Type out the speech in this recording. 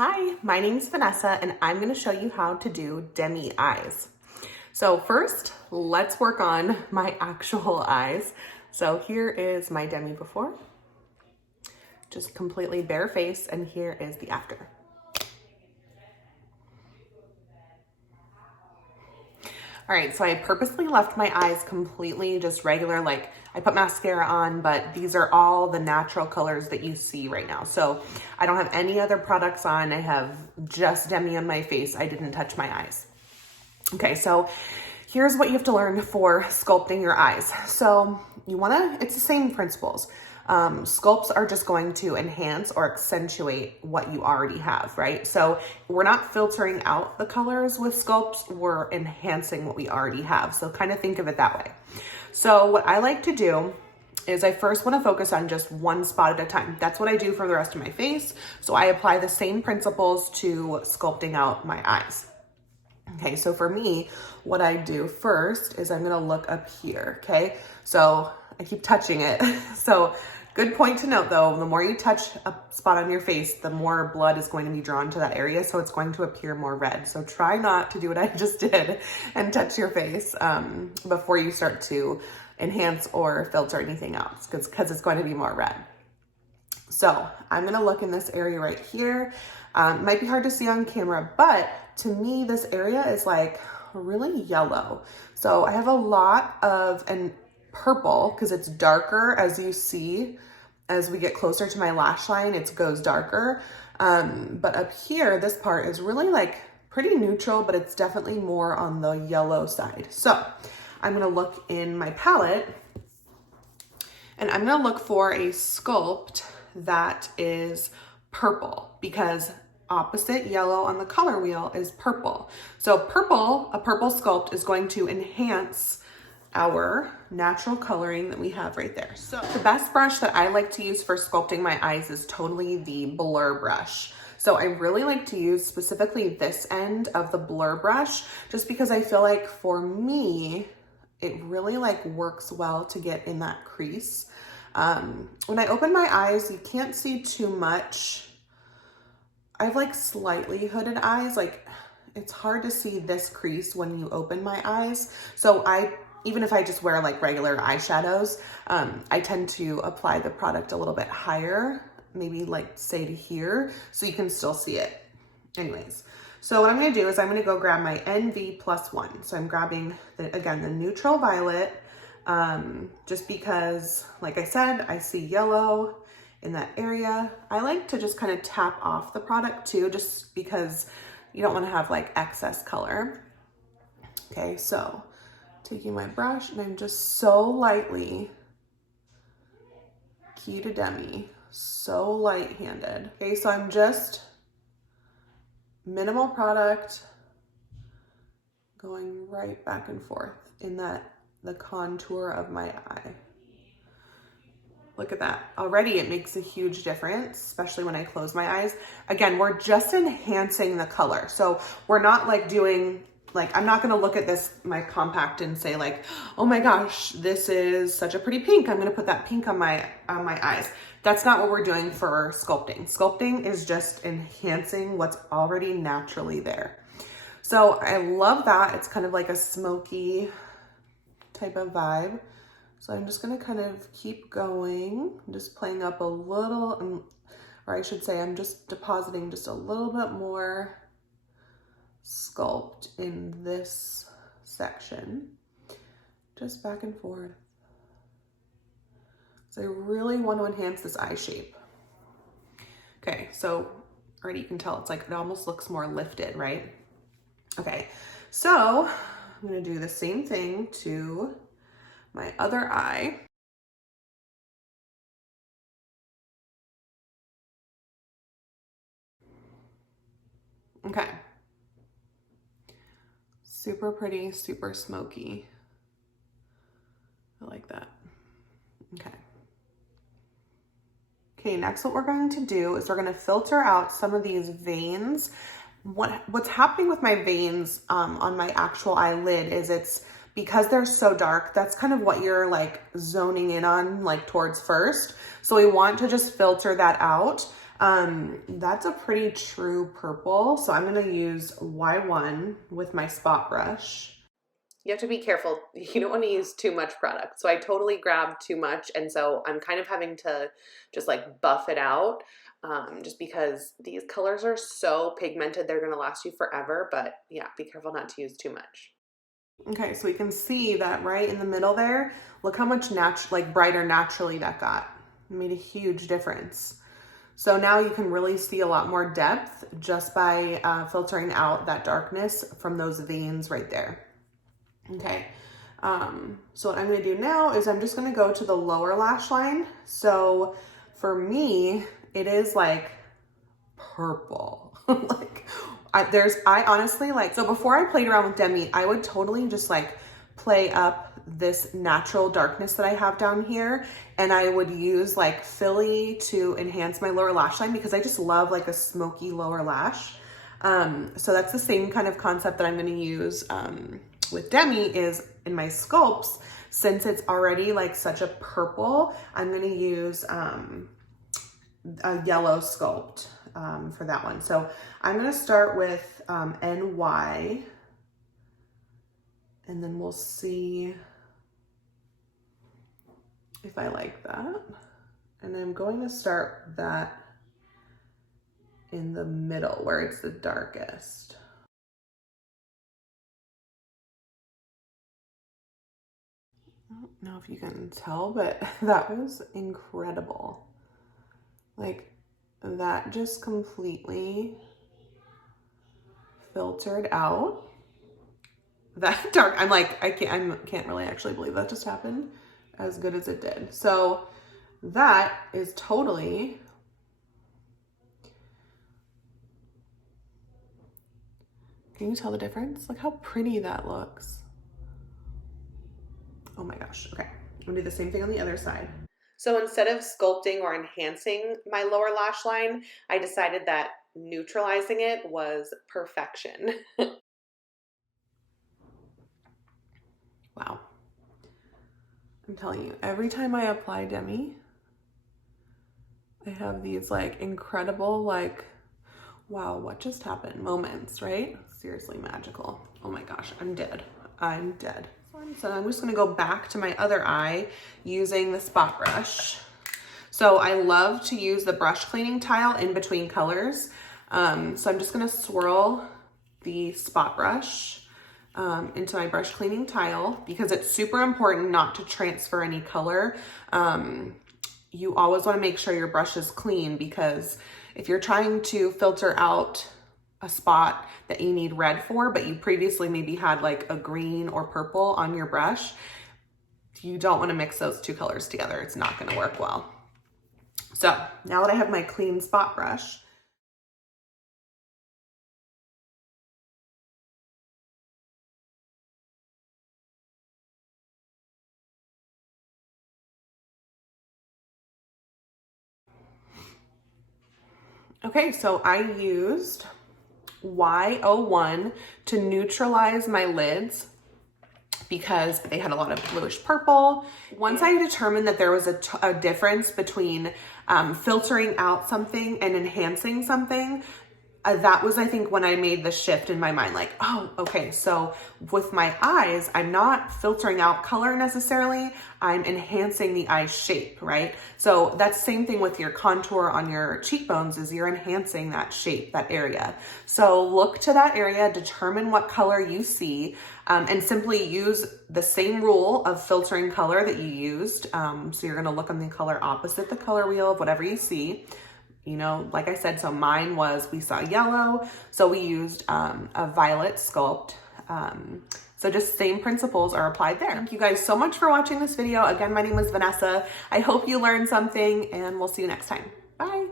Hi, my name's Vanessa and I'm going to show you how to do Demi Eyes. So first, let's work on my actual eyes. So here is my Demi before, just completely bare face, and here is the after. All right, so I purposely left my eyes completely just regular, like I put mascara on, but these are all the natural colors that you see right now. So I don't have any other products on. I have just Demi on my face. I didn't touch my eyes. Okay, so here's what you have to learn for sculpting your eyes. So it's the same principles. Sculpts are just going to enhance or accentuate what you already have, right? So we're not filtering out the colors with sculpts, we're enhancing what we already have. So kind of think of it that way. So what I like to do is I first want to focus on just one spot at a time. That's what I do for the rest of my face. So I apply the same principles to sculpting out my eyes. Okay, so for me, what I do first is I'm gonna look up here, okay? So I keep touching it. So good point to note though, the more you touch a spot on your face, the more blood is going to be drawn to that area, so it's going to appear more red. So try not to do what I just did and touch your face before you start to enhance or filter anything else, because it's going to be more red. So I'm gonna look in this area right here. It might be hard to see on camera, but to me, this area is like really yellow. So I have a lot of purple because it's darker, as you see. As we get closer to my lash line, it goes darker. But up here, this part is really like pretty neutral, but it's definitely more on the yellow side. So I'm gonna look in my palette and I'm gonna look for a sculpt that is purple, because opposite yellow on the color wheel is purple. So a purple sculpt is going to enhance our natural coloring that we have right there. So the best brush that I like to use for sculpting my eyes is totally the blur brush. So I really like to use specifically this end of the blur brush, just because I feel like for me, it really like works well to get in that crease. When I open my eyes, you can't see too much. I have like slightly hooded eyes. Like it's hard to see this crease when you open my eyes. So even if I just wear like regular eyeshadows, I tend to apply the product a little bit higher, maybe like say to here, so you can still see it. Anyways, so what I'm gonna do is I'm gonna go grab my NV+1. So I'm grabbing, again, the neutral violet, just because, like I said, I see yellow in that area. I like to just kind of tap off the product too, just because you don't want to have like excess color. Okay, so taking my brush and I'm just so lightly, key to Demi, so light-handed. Okay, so I'm just minimal product going right back and forth in the contour of my eye. Look at that. Already it makes a huge difference, especially when I close my eyes. Again, we're just enhancing the color. So we're not like doing, like, I'm not gonna look at this, my compact, and say like, oh my gosh, this is such a pretty pink, I'm gonna put that pink on my eyes. That's not what we're doing for sculpting. Sculpting is just enhancing what's already naturally there. So I love that. It's kind of like a smoky type of vibe. So I'm just gonna kind of keep going, just playing up a little, or I should say I'm just depositing just a little bit more sculpt in this section, just back and forth. So I really want to enhance this eye shape. Okay, so already you can tell it's like, it almost looks more lifted, right? Okay, so I'm gonna do the same thing to my other eye. Okay. Super pretty, super smoky. I like that. Okay. Okay, next what we're going to do is we're going to filter out some of these veins. What's happening with my veins on my actual eyelid is it's because they're so dark, that's kind of what you're like zoning in on, like towards first. So we want to just filter that out. That's a pretty true purple. So I'm going to use Y1 with my spot brush. You have to be careful. You don't want to use too much product. So I totally grabbed too much. And so I'm kind of having to just like buff it out, just because these colors are so pigmented. They're going to last you forever. But yeah, be careful not to use too much. Okay, so we can see that right in the middle there. Look how much brighter naturally that got. It made a huge difference. So now you can really see a lot more depth just by filtering out that darkness from those veins right there. Okay, so what I'm gonna do now is I'm just gonna go to the lower lash line. So for me, it is like purple. I honestly like, so before I played around with Demi, I would totally just like play up this natural darkness that I have down here, and I would use like Philly to enhance my lower lash line because I just love like a smoky lower lash. So that's the same kind of concept that I'm going to use with Demi is in my sculpts. Since it's already like such a purple, I'm going to use a yellow sculpt for that one. So I'm going to start with NY, and then we'll see if I like that. And I'm going to start that in the middle where it's the darkest. I don't know if you can tell, but that was incredible. Like that just completely filtered out that dark. I'm like, I can't really actually believe that just happened as good as it did. So that is totally, can you tell the difference? Look how pretty that looks. Oh my gosh. Okay, I'm gonna do the same thing on the other side. So instead of sculpting or enhancing my lower lash line, I decided that neutralizing it was perfection. Wow. I'm telling you, every time I apply Demi, I have these like incredible, like, wow, what just happened moments, right? Seriously magical. Oh my gosh, I'm dead. I'm dead. So I'm just gonna go back to my other eye using the spot brush. So I love to use the brush cleaning tile in between colors. So I'm just gonna swirl the spot brush into my brush cleaning tile because it's super important not to transfer any color. You always wanna make sure your brush is clean because if you're trying to filter out a spot that you need red for, but you previously maybe had like a green or purple on your brush, you don't want to mix those two colors together. It's not going to work well. So now that I have my clean spot brush, okay, so I used Y01 to neutralize my lids because they had a lot of bluish purple. Once I determined that there was a difference between filtering out something and enhancing something, that was, I think, when I made the shift in my mind, like, oh, okay, so with my eyes, I'm not filtering out color necessarily, I'm enhancing the eye shape, right? So that's the same thing with your contour on your cheekbones, is you're enhancing that shape, that area. So look to that area, determine what color you see, and simply use the same rule of filtering color that you used. So you're gonna look on the color opposite the color wheel of whatever you see. You know, like I said, so mine was, we saw yellow, so we used a violet sculpt. So just same principles are applied there. Thank you guys so much for watching this video. Again, my name is Vanessa. I hope you learned something, and we'll see you next time. Bye.